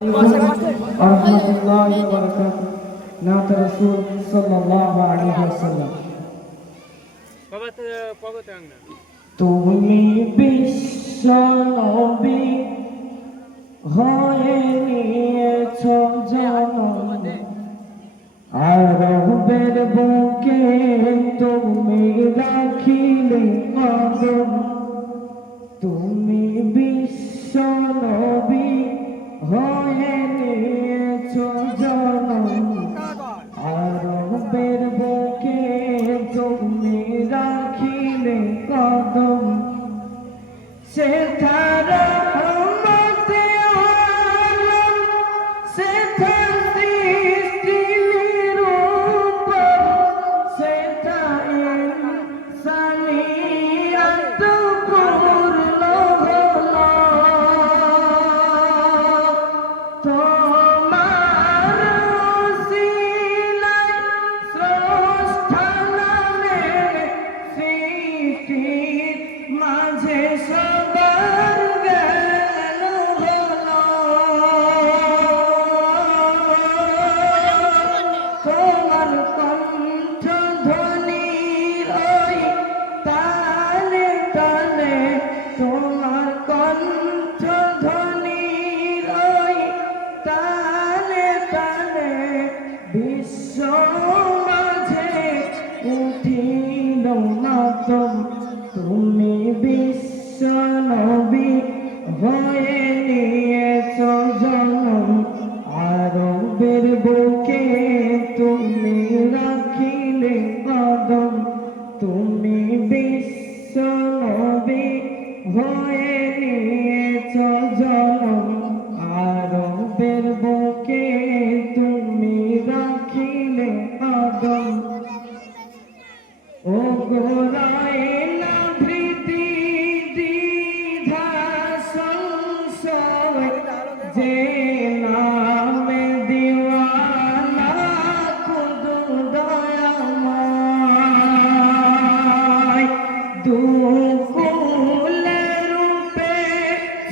রহমতুল্লাহি ওয়া বারাকাতুহু নাত রাসূল সাল্লাল্লাহু আলাইহি ওয়াসাল্লাম। তুমি বিশ্ব নবী হয়ে নিয়েছ জন্ম, আরবের বুকে তুমি রাখিলে কদম। তুমি বিশ্ব নবী হয়ে নিয়েছ জন্ম, আরবের বুকে তুমি রাখিলে কদম। সেথা রহমতে আলম, সেথা সৃষ্টি নিরূপণ, সেথা ইনসানিয়ত পূর্ণ হলো। তোমার উসিলায় স্রষ্টা নামের সৃষ্টির মাঝে সবার জ্ঞান হলো। তোমার কণ্ঠ ধ্বনির ওই তালে তালে, তোমার কণ্ঠ ধ্বনির ওই তালে তালে বিশ্ব মাঝে উঠিল মাতম। তুমি বিশ্ব নবী হয়ে নিয়েছ জন্ম, আরবের বুকে তুমি রাখিলে কদম। তুমি বিশ্ব নবী হয়ে নিয়েছ জন্ম, আরবের বুকে তুমি রাখিলে কদম। ও গোরায় না ভৃতি দ্বিধা সংশয়, যে নামে দিওয়ানা খুদু দয়াময়। দুকুল রূপে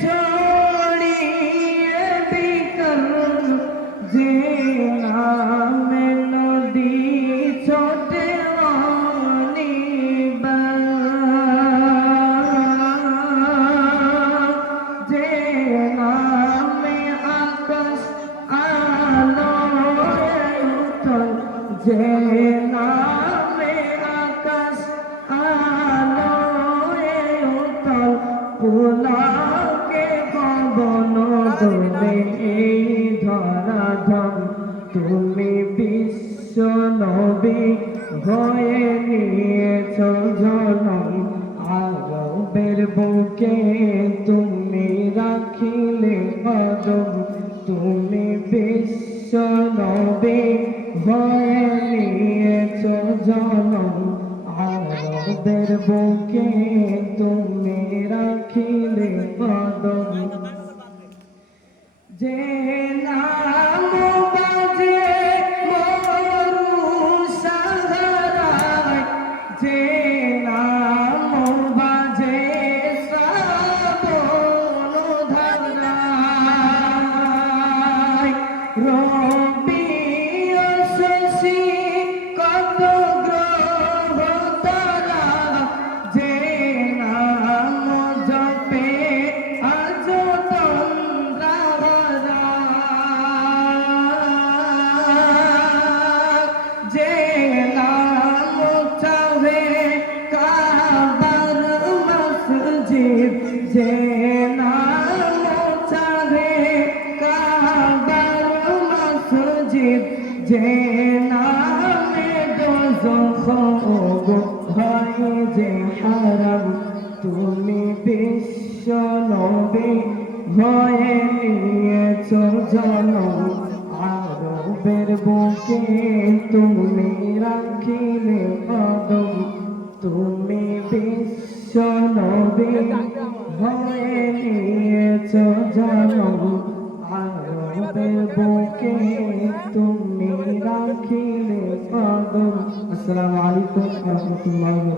ছড়িয়ে বিকরণ, যে নামে নদী ছোটে যে নামে আকাশ আলোয় উতল, পুলকে পবন দোলে এই ধরাধাম। তুমি বিশ্ব নবী হয়ে নিয়েছ জন্ম, আরবের বুকে তুমি রাখিলে কদম। তুমি বিশ্ব নবী হয়ে নিয়েছ জন্ম, আরবের বুকে তুমি রাখিলে কদম। যে নাম বাজে মরু সাহারায়, যে নাম বাজে শ্রাবণ ধারায়, রবি ও শশী কত গ্রহ তারা, যে নাম জপে আজ তন্দ্রাহারা, যে নাম চাহে কাবার মসজিদ, যে নাম চাহে কাবার মসজিদ, যে নামে দোজখ হয় যে হারাম। তুমি বিশ্ব নবী হয়ে নিয়েছ জন্ম, আরবের বুকে তুমি রাখিলে কদম। তুমি বিশ্ব নবী হয়ে নিয়েছ জন্ম, আরবের বুকে তুমি রাখিলে কদম। আসসালামু আলাইকুম ওয়া রাহমাতুল্লাহি।